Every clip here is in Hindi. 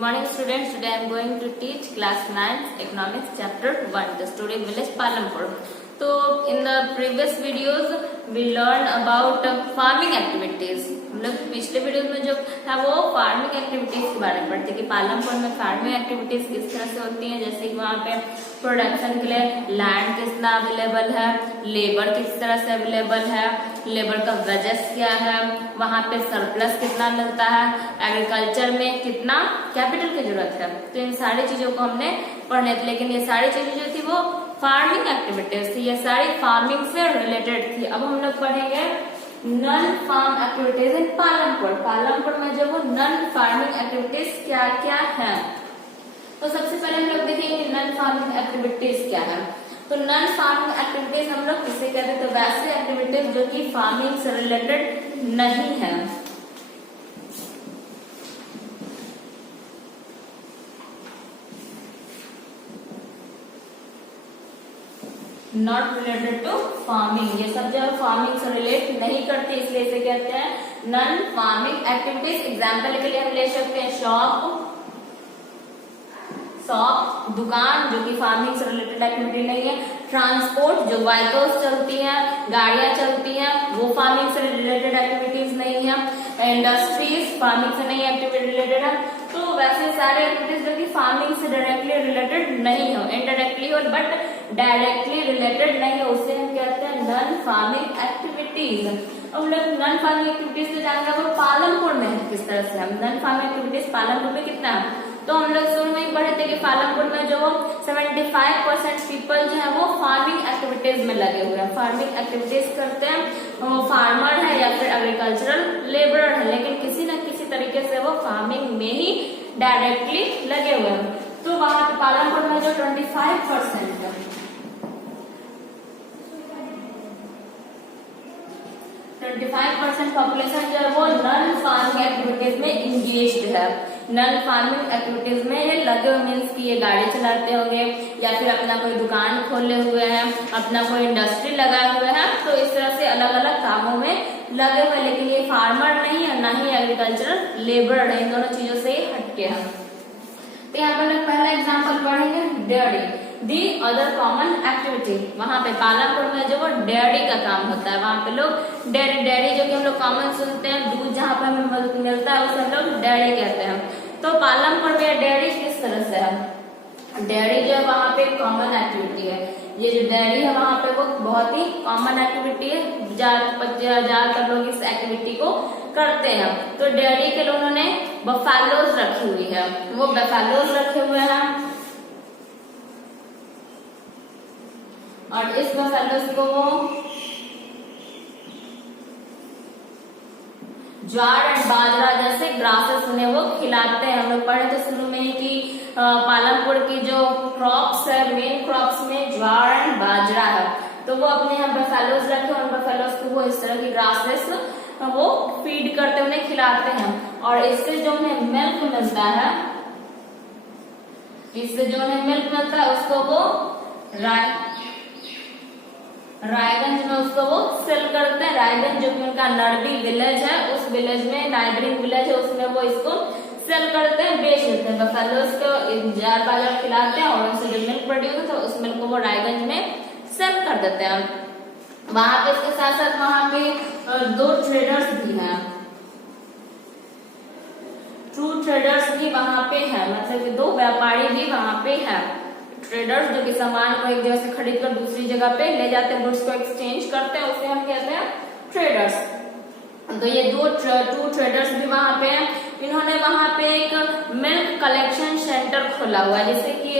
morning students. Today I am going to teach class 9 economics chapter 1 the story village Palampur. So in the previous videos we learned about farming activities. हम लोग पिछले वीडियो में जो था वो फार्मिंग एक्टिविटीज के बारे में पढ़ते कि पालमपुर में फार्मिंग एक्टिविटीज किस तरह से होती हैं, जैसे कि वहाँ पे प्रोडक्शन के लिए लैंड कितना अवेलेबल है, लेबर किस तरह से अवेलेबल है, लेबर का वेजेस क्या है, वहाँ पे सरप्लस कितना मिलता है, एग्रीकल्चर में कितना कैपिटल की जरूरत है। तो इन सारी चीजों को हमने पढ़ने थे, लेकिन ये सारी चीजें जो थी वो फार्मिंग एक्टिविटीज थी, ये सारी फार्मिंग से रिलेटेड थी। अब हम लोग पढ़ेंगे non farm activities in Palampur. Palampur में जो वो नॉन फार्मिंग एक्टिविटीज क्या क्या है, तो सबसे पहले हम लोग देखेंगे नॉन फार्मिंग एक्टिविटीज क्या है। तो नॉन फार्मिंग एक्टिविटीज हम लोग किसे कहते हैं, तो वैसे एक्टिविटीज जो कि फार्मिंग से रिलेटेड नहीं है। नॉट रिलेटेड टू फार्मिंग, ये सब जो फार्मिंग से रिलेट नहीं करती, इसलिए इसे कहते हैं नॉन फार्मिंग एक्टिविटीज। एग्जाम्पल के लिए हम ले सकते हैं शॉप, दुकान जो कि फार्मिंग से रिलेटेड एक्टिविटी नहीं है। ट्रांसपोर्ट, जो व्हीकल्स चलती हैं, गाड़ियां चलती हैं, वो फार्मिंग से रिलेटेड एक्टिविटीज नहीं है। इंडस्ट्रीज फार्मिंग से नहीं एक्टिविटी रिलेटेड है। तो वैसे सारे एक्टिविटीज जो कि फार्मिंग से डायरेक्टली रिलेटेड नहीं हो, इनडायरेक्टली हो बट डायरेक्टली रिलेटेड नहीं हो, उसे हम कहते हैं नॉन फार्मिंग एक्टिविटीज। अब लोग नॉन फार्मिंग एक्टिविटीज तो जानेंगे वो पालमपुर में है किस तरह से। हम नॉन फार्मिंग एक्टिविटीज पालमपुर में कितना है, तो हम लोग शुरू में ही पढ़े थे कि पालमपुर में जो 75% पीपल जो है वो फार्मिंग एक्टिविटीज में लगे हुए हैं, फार्मिंग एक्टिविटीज करते हैं, वो फार्मर है या फिर एग्रीकल्चरल लेबरर है, लेकिन किसी न किसी तरीके से वो फार्मिंग में ही डायरेक्टली लगे हुए हैं। तो वहां पे पालमपुर में जो 25% पॉपुलेशन जो है वो नॉन फार्मिंग एक्टिविटीज में इंगेज्ड है, नॉन फार्मिंग एक्टिविटीज में ये लगे हुए, मीन्स कि ये गाड़ी चलाते होंगे या फिर अपना कोई दुकान खोले हुए हैं, अपना कोई इंडस्ट्री लगाए हुए हैं, तो इस तरह से अलग अलग कामों में लगे हुए, लेकिन ये फार्मर नहीं है ना ही एग्रीकल्चरल लेबर है, इन दोनों चीजों से ही हटके हैं। तो यहाँ पर पहला एग्जाम्पल पढ़ेंगे dairy, the other common activity. वहां पे पालमपुर में जो वो डेयरी का काम होता है, वहां पे लोग डेयरी जो कि हम लोग कॉमन सुनते हैं, दूध जहाँ पे हमें मिलता है उसे हम लोग डेयरी कहते हैं। तो पालमपुर में डेयरी किस तरह से है, डेयरी जो है वहां पे कॉमन एक्टिविटी है। ये जो डेयरी है वहां पे वो बहुत ही कॉमन एक्टिविटी है, ज्यादातर लोग इस एक्टिविटी को करते हैं। तो डेयरी के लोगों ने बफेलोज रखी हुई है, वो बफेलोज रखे हुए हैं और इस बफेलोज को वो ज्वार एंड बाजरा जैसे ग्रासेस उन्हें वो खिलाते हैं। हम लोग पढ़े थे शुरू में ही कि पालमपुर की जो क्रॉप्स है, मेन क्रॉप्स में ज्वार एंड बाजरा है, तो वो अपने यहाँ बफेलोज रखे और बफेलोज को वो इस तरह की ग्रासेस वो फीड करते उन्हें खिलाते हैं। और इससे जो उन्हें मिल्क मिलता है, इससे जो उन्हें मिल्क मिलता है उसको वो रायगंज में उसको वो सेल करते हैं। रायगंज जो कि उनका नरबी विलेज है, उस विलेज में नाइबरिंग विलेज है, उसमें वो इसको सेल करते हैं, बेच देते हैं। बफेलोज को जार बाजार खिलाते हैं और उनसे जो मिल्क प्रोड्यूस होता है उस मिल्क को वो रायगंज में सेल कर देते हैं। वहां पे इसके साथ साथ वहां पे 2 ट्रेडर्स भी हैं, ट्रू ट्रेडर्स भी वहां पे है, मतलब कि 2 व्यापारी भी वहां पे है। ट्रेडर्स जो कि सामान को एक जगह से खरीद कर दूसरी जगह पे ले जाते हैं, गुड्स को एक्सचेंज करते हैं, उसे हम कहते हैं ट्रेडर्स। तो ये 2 ट्रू ट्रेडर्स भी वहां पे हैं। इन्होंने वहां पे एक मिल्क कलेक्शन सेंटर खोला हुआ है, जैसे कि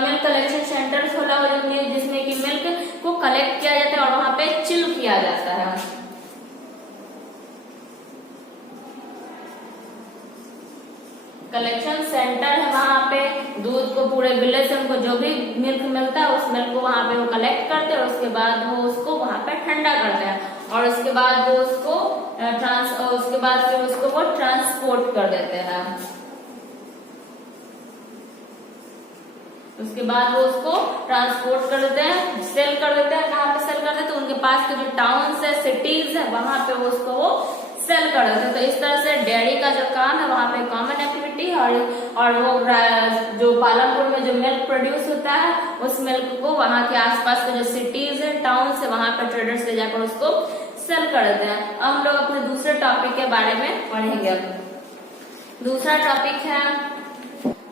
मिल्क कलेक्शन सेंटर खोला हुआ है जिसमें कि मिल्क को कलेक्ट किया जाता है और वहां पे चिल किया जाता है। कलेक्शन सेंटर है, वहां पे दूध को पूरे विलेज से उनको जो भी मिल्क मिलता है उस मिल्क को वहां पे वो कलेक्ट करते हैं और उसके बाद वो उसको वहां पे ठंडा करते हैं और उसके बाद वो उसको उसके बाद फिर उसको वो ट्रांसपोर्ट कर देते हैं। उसके बाद वो उसको ट्रांसपोर्ट कर देते हैं, सेल कर देते हैं। कहाँ पे सेल करते हैं, तो उनके पास के जो टाउन्स है, सिटीज है, वहां पे वो उसको वो सेल कर देते हैं। तो इस तरह से डेयरी का जो काम है वहाँ पे कॉमन एक्टिविटी है, और वो जो पालमपुर में जो मिल्क प्रोड्यूस होता है उस मिल्क को वहाँ के आसपास के जो सिटीज है, टाउन है, वहाँ पर ट्रेडर्स ले जाकर उसको सेल कर देते हैं। अब हम लोग अपने दूसरे टॉपिक के बारे में पढ़ेंगे। दूसरा टॉपिक है,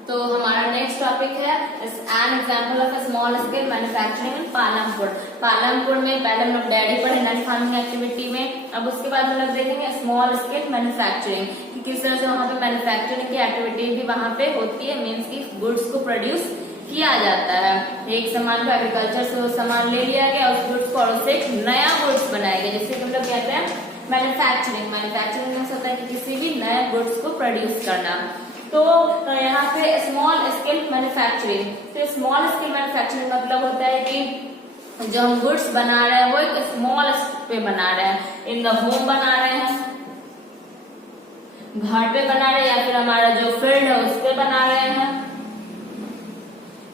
तो हमारा नेक्स्ट टॉपिक है an example of small scale manufacturing इन पालमपुर। पालमपुर में पहले हम लोग डेयरी पढ़े नट फार्मिंग एक्टिविटी में, अब उसके बाद हम लोग देखेंगे स्मॉल स्केल मैन्युफैक्चरिंग कि किस तरह से वहाँ पे मैन्युफैक्चरिंग की एक्टिविटी भी वहाँ पे होती है, मीन्स की गुड्स को प्रोड्यूस किया जाता है। एक सामान को एग्रीकल्चर से वो सामान ले लिया गया, उस गुड्स को और उससे एक नया गुड्स बनाया गया, जिससे हम लोग कहते हैं मैन्युफैक्चरिंग। मैन्युफैक्चरिंग में होता है कि किसी भी नए गुड्स को प्रोड्यूस करना। तो यहाँ पे स्मॉल स्केल मैन्युफैक्चरिंग, तो स्मॉल स्केल मैन्युफैक्चरिंग मतलब होता है कि जो हम गुड्स बना रहे हैं वो एक स्मॉल पे बना रहे हैं, इन द होम बना रहे हैं, घर पे बना रहे हैं, या फिर हमारा जो फील्ड है उस पे बना रहे हैं,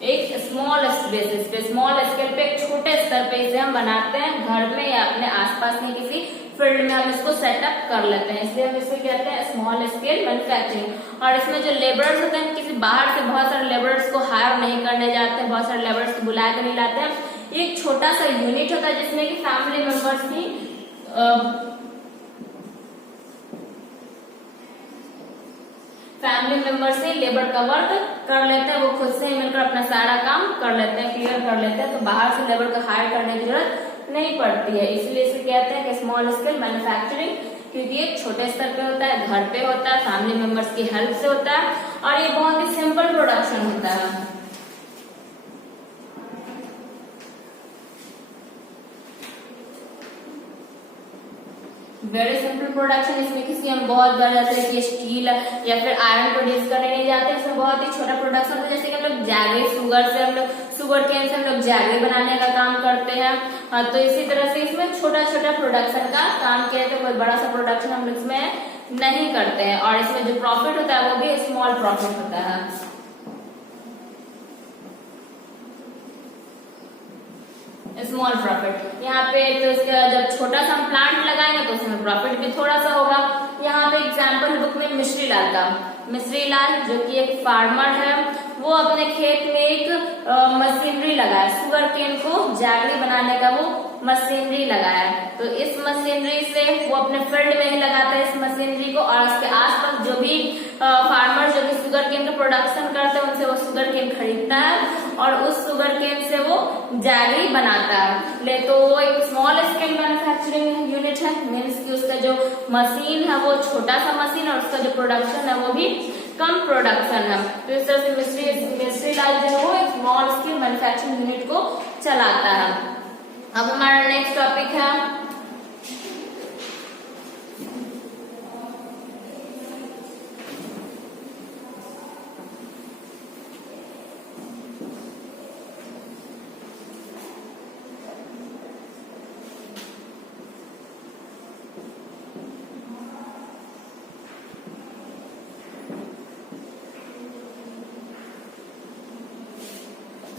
एक स्मॉल बेसिस पे, स्मॉल स्केल पे, एक छोटे स्तर पे इसे हम बनाते हैं घर में या अपने आसपास में किसी फील्ड में हम इसको सेटअप कर लेते हैं, इसलिए हम इसको कहते हैं स्मॉल स्केल मैन्युफैक्चरिंग। और इसमें जो लेबरर्स होते हैं, किसी बाहर से बहुत सारे लेबरर्स को हायर नहीं करने जाते हैं, बहुत सारे लेबरर्स को बुला कर नहीं लाते हैं। एक छोटा सा यूनिट होता है जिसमें कि फैमिली मेंबर्स की फैमिली मेंबर से लेबर का वर्क कर लेते हैं, वो खुद से ही मिलकर अपना सारा काम कर लेते हैं, क्लियर कर लेते हैं, तो बाहर से लेबर को हायर करने की जरूरत नहीं पड़ती है। इसलिए इसे कहते हैं कि स्मॉल स्केल मैन्युफैक्चरिंग, क्योंकि ये छोटे स्तर पे होता है, घर पे होता है, फैमिली मेंबर्स की हेल्प से होता है, और ये बहुत ही सिंपल प्रोडक्शन होता है। Very simple production. इसमें किसी हम बहुत बड़ा जैसे कि स्टील या फिर आयरन प्रोड्यूस करने नहीं जाते, इसमें बहुत ही छोटा प्रोडक्शन होता है। जैसे कि हम लोग जैगरी शुगर से, हम लोग शुगर केन से हम लोग जैगरी बनाने का काम करते हैं, तो इसी तरह से इसमें छोटा छोटा प्रोडक्शन का काम किया जाता है, कोई बड़ा सा प्रोडक्शन हम लोग इसमें नहीं करते हैं। और इसमें जो प्रॉफिट होता है वो भी स्मॉल प्रॉफिट होता है। स्मॉल प्रॉफिट यहाँ पे, तो इसका जब छोटा सा हम प्लांट लगाएंगे तो उसमें प्रॉफिट भी थोड़ा सा होगा। यहाँ पे एग्जाम्पल बुक में मिश्री लाल का, मिश्री लाल जो कि एक फार्मर है, वो अपने खेत में एक मशीनरी लगाया, शुगर केन को जैगरी बनाने का वो मशीनरी लगाया। तो इस मशीनरी से वो अपने फील्ड में ही लगाता है इस मशीनरी को, और उसके आसपास जो भी फार्मर जो कि शुगर केन का प्रोडक्शन करते हैं उनसे वो शुगर केन खरीदता है और उस शुगर केन से वो जैगरी बनाता है। ले तो वो एक स्मॉल स्केल मैन्युफैक्चरिंग यूनिट है, मीन्स कि उसका जो मशीन है वो छोटा सा मशीन, और उसका जो प्रोडक्शन है वो भी कम प्रोडक्शन है। तो इस तरह से मिश्री लाल जो है वो एक स्मॉल स्केल मैन्युफैक्चरिंग यूनिट को चलाता है। अब हमारा नेक्स्ट टॉपिक है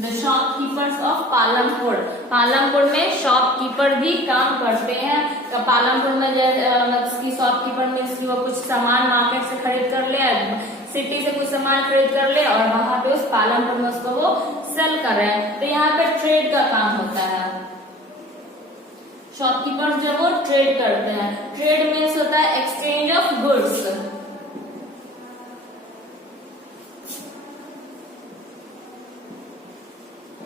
the shopkeepers of Palampur. Palampur में शॉपकीपर भी काम करते हैं। तो पालमपुर में की शॉपकीपर मीन्स की वो कुछ सामान मार्केट से खरीद कर ले, सिटी से कुछ सामान खरीद कर ले और वहां पे उस पालमपुर में उसको वो सेल कर रहे हैं। तो यहाँ पे ट्रेड का काम होता है। शॉपकीपर्स जो वो ट्रेड करते हैं। ट्रेड मीन्स होता है exchange of goods.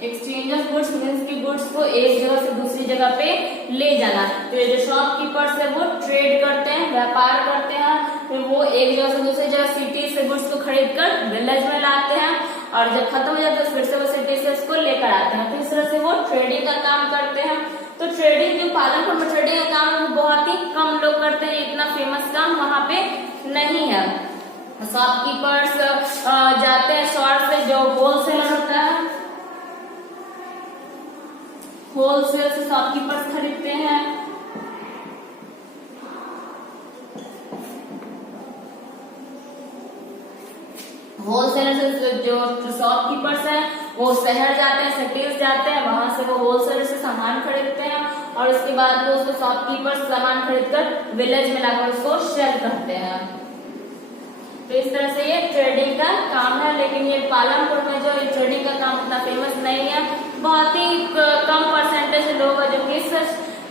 Exchange of goods means की गुड्स को एक जगह से दूसरी जगह पे ले जाना। तो ये जो शॉपकीपर्स है वो ट्रेड करते हैं, व्यापार करते हैं, फिर वो एक जगह से दूसरी जगह सिटी से गुड्स को खरीद कर विलेज में लाते हैं और जब खत्म हो जाता है फिर से वो सिटी से उसको लेकर आते हैं। तो इस तरह से वो ट्रेडिंग का काम करते हैं। तो ट्रेडिंग जो पालमपुर में ट्रेडिंग का काम वो बहुत ही कम लोग करते हैं, इतना फेमस काम वहाँ पे नहीं है। शॉपकीपर्स जाते हैं शॉप से, जो होलसेलर होता है होलसेल से शॉपकीपर्स खरीदते हैं। होलसेलर से जो शॉपकीपर्स है वो शहर जाते हैं, सिटीज जाते हैं, वहां से वो होलसेल से सामान खरीदते हैं और उसके बाद वो उसको शॉपकीपर सामान खरीदकर विलेज में लाकर उसको सेल करते हैं। तो इस तरह से ये ट्रेडिंग का काम है। लेकिन ये पालमपुर में जो ये ट्रेडिंग का काम उतना फेमस नहीं है, बहुत ही कम परसेंटेज लोग हैं जो कि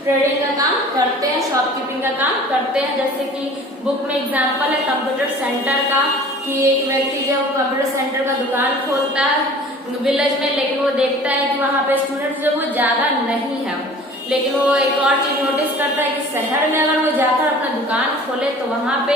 ट्रेडिंग का काम करते हैं, शॉपकीपिंग का काम करते हैं। जैसे कि बुक में एग्जांपल है कंप्यूटर सेंटर का, कि एक व्यक्ति जब कंप्यूटर सेंटर का दुकान खोलता है विलेज में, लेकिन वो देखता है कि वहाँ पे स्टूडेंट्स जो वो ज्यादा नहीं है, लेकिन वो एक और चीज नोटिस करता है कि शहर में अगर वो जाकर अपना दुकान खोले तो वहाँ पे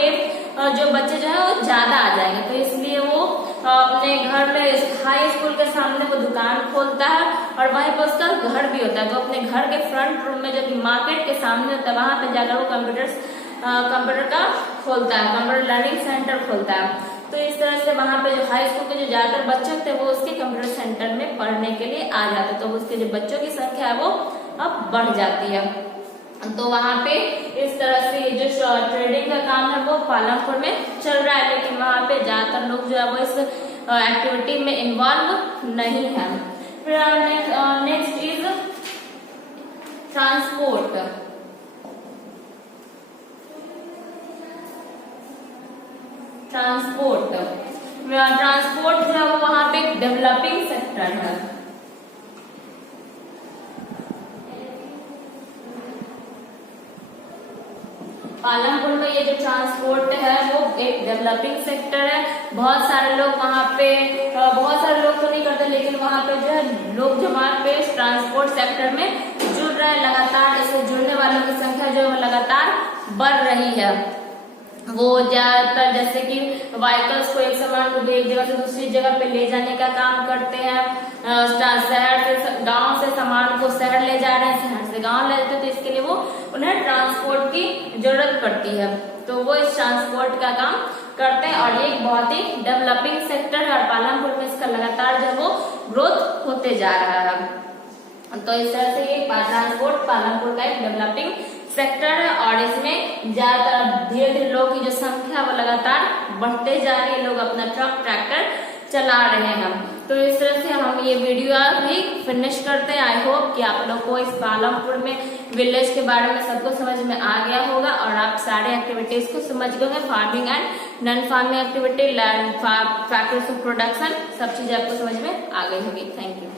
जो बच्चे जो है वो ज्यादा आ जाएंगे। तो इसलिए वो अपने घर में हाई स्कूल के सामने वो दुकान खोलता है और वहीं पर उसका घर भी होता है। तो अपने घर के फ्रंट रूम में, जो कि मार्केट के सामने होता है, वहां पे जाकर वो कंप्यूटर का खोलता है, कंप्यूटर लर्निंग सेंटर खोलता है। तो इस तरह से वहां पे जो हाई स्कूल के जो ज्यादातर बच्चे होते हैं वो उसके कंप्यूटर सेंटर में पढ़ने के लिए आ जाते हैं। तो उसके जो बच्चों की संख्या है वो अब बढ़ जाती है। तो वहां पे इस तरह से ये जो ट्रेडिंग का काम है वो पालमपुर में चल रहा है, लेकिन वहां पे ज्यादातर लोग जो है वो इस एक्टिविटी में इन्वॉल्व नहीं है। फिर नेक्स्ट इज ट्रांसपोर्ट। ट्रांसपोर्ट जो है वो वहां पे डेवलपिंग सेक्टर है। पालमपुर में ये जो ट्रांसपोर्ट है वो एक डेवलपिंग सेक्टर है। बहुत सारे लोग वहाँ पे, बहुत सारे लोग तो नहीं करते, लेकिन वहाँ पे जो है लोग जो वहाँ पे ट्रांसपोर्ट सेक्टर में जुड़ रहे हैं लगातार। इससे जुड़ने वालों की संख्या जो है लगातार बढ़ रही है। वो ज्यादातर जैसे कि व्हीकल्स को, एक सामान को एक जगह से दूसरी जगह पे ले जाने का काम करते हैं। शहर से गांव से सामान को शहर ले जा रहे हैं, शहर से गांव ले जाते हैं, तो इसके लिए वो उन्हें ट्रांसपोर्ट की जरूरत पड़ती है। तो वो इस ट्रांसपोर्ट का काम करते हैं और ये एक बहुत ही डेवलपिंग सेक्टर है और पालमपुर में इसका लगातार जो वो ग्रोथ होते जा रहा है। तो इस तरह से ये ट्रांसपोर्ट पालमपुर का एक डेवलपिंग सेक्टर है और इसमें ज्यादातर धीरे धीरे लोगों की जो संख्या वो लगातार बढ़ते जा रही है। लोग अपना ट्रक ट्रैक्टर चला रहे हैं। तो इस तरह से हम ये वीडियो भी फिनिश करते हैं। आई होप कि आप लोग को इस पालमपुर में विलेज के बारे में सबको समझ में आ गया होगा और आप सारे एक्टिविटीज को समझ गए। Farming and non farming activity, land factors of production, सब चीजें आपको समझ में आ गई होगी। Thank you.